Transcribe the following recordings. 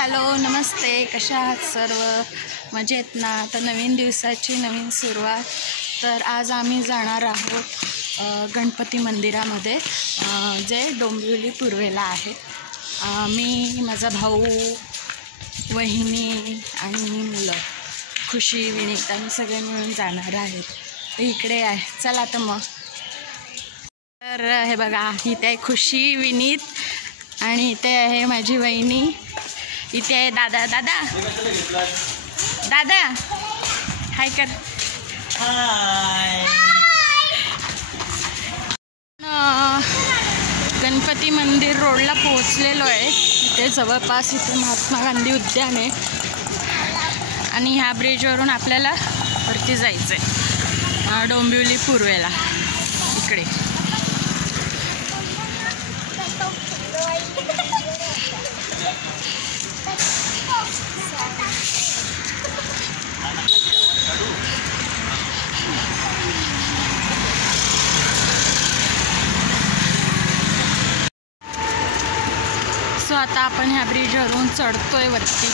Hello नमस्ते, कशा आहात सर्व? मजेत ना? तर नवीन दिवसाची नवीन सुरुवात. तर आज आम्ही जाणार आहोत गणपती मंदिरामध्ये, जे डोंबिवली पूर्वेला आहे. मी, माझा भाऊ, वहिनी आणि मुलं खुशी, विनीत आम्ही सगळे मिळून जाणार आहेत. तर इकडे आहे, चला तर मग. तर हे बघा, इथे आहे खुशी, विनीत आणि इथे आहे माझी वहिनी. इथे आहे दादा. दादा हाय कर. हाय. गणपती मंदिर रोडला पोहोचलेलो आहे. इथे जवळपास इथे महात्मा गांधी उद्यान आहे आणि ह्या ब्रिजवरून आपल्याला वरती जायचं आहे डोंबिवली पूर्वेला इकडे. सो आता आपण ह्या ब्रिजवरून चढतोय वरती.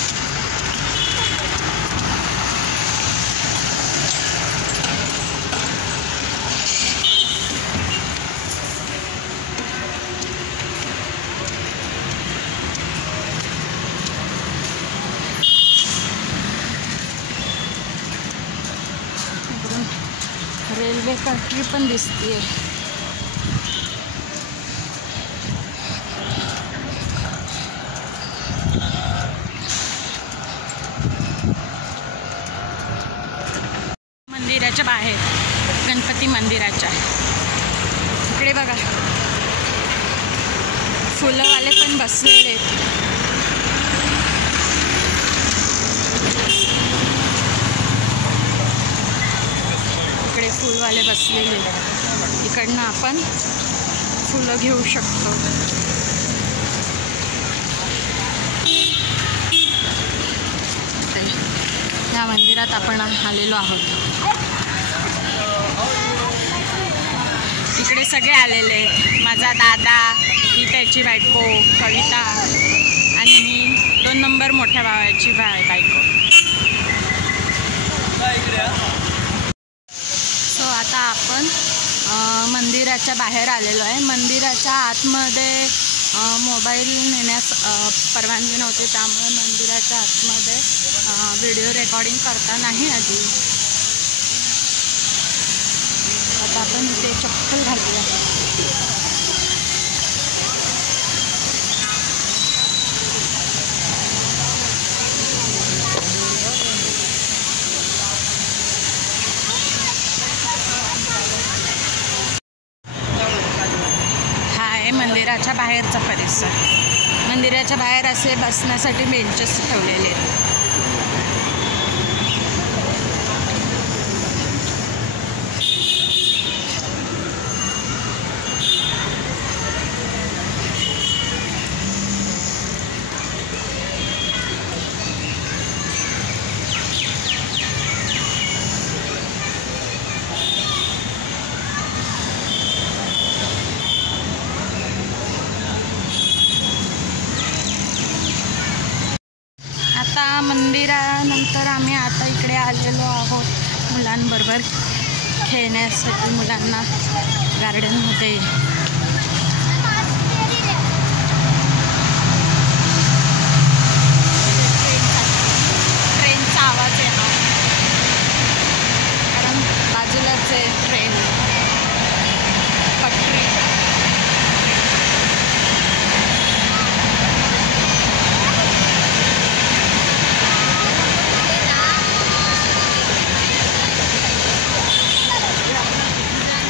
रेल्वे पटरी पण दिसतीये. मंदिराच्या बाहेर, गणपती मंदिराच्या इकडे बघा, फुलंवाले पण बसलेले आहेत. इकडे फुलवाले बसलेले, इकडनं आपण फुलं घेऊ शकतो. या मंदिरात आपण आलेलो आहोत. इकडे सगळे आलेले आहेत. माझा दादा, ही त्याची बायको कविता आणि मी 2 नंबर मोठ्या भावाची बायको. सो आता आपण मंदिराच्या बाहेर आलेलो आहे. मंदिराच्या आतमध्ये मोबाईल नेण्यास परवानगी नव्हती, त्यामुळे मंदिराच्या आतमध्ये व्हिडिओ रेकॉर्डिंग करता नाही आली. आता आपण इथे चप्पल घालूया. हा आहे मंदिराच्या बाहेरचा परिसर. मंदिराच्या बाहेर असे बसण्यासाठी बेंचेस ठेवलेले आहेत. आता मंदिरानंतर आम्ही आता इकडे आलेलो आहोत मुलांबरोबर खेळण्यासाठी, मुलांना गार्डनमध्ये. ट्रेनचा आवाज आहे हा, कारण बाजूलाच आहे ट्रेन पटरी.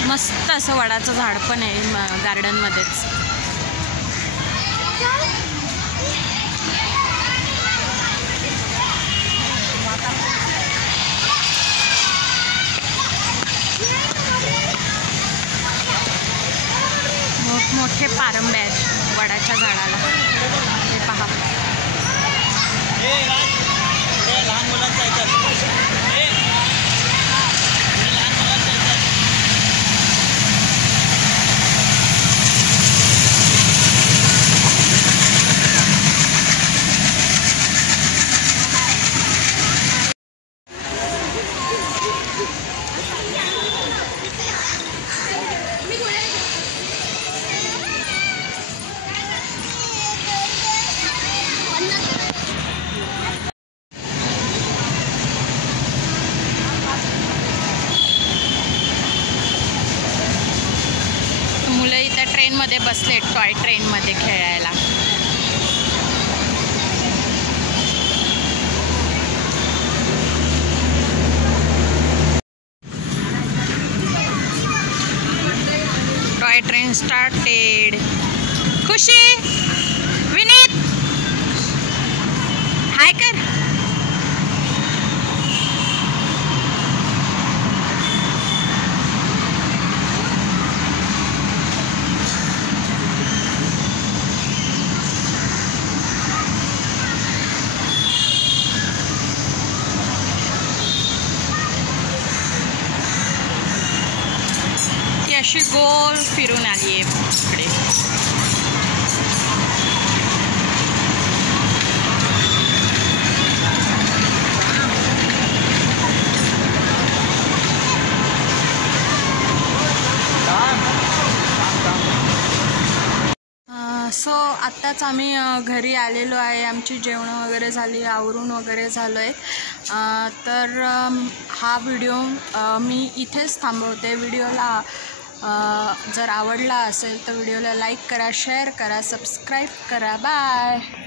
मस्त असं वडाचं झाड पण आहे गार्डनमध्येच. मोठमोठे पारंब्या आहेत वडाच्या झाडाला. हे पहा, लहान मुलांचा मुले बसले टॉय ट्रेनमध्ये खेळायला. Toy train started. Khushi, Vineet hi कर. अशी गोल फिरून आली आहे इकडे. सो आत्ताच आम्ही घरी आलेलो आहे. आमची जेवणं वगैरे झाली, आवरून वगैरे झालो आहे. तर हा व्हिडिओ मी इथेच थांबवते. व्हिडिओला जर आवडला असेल तर व्हिडिओला लाईक करा, शेअर करा, सबस्क्राईब करा. बाय.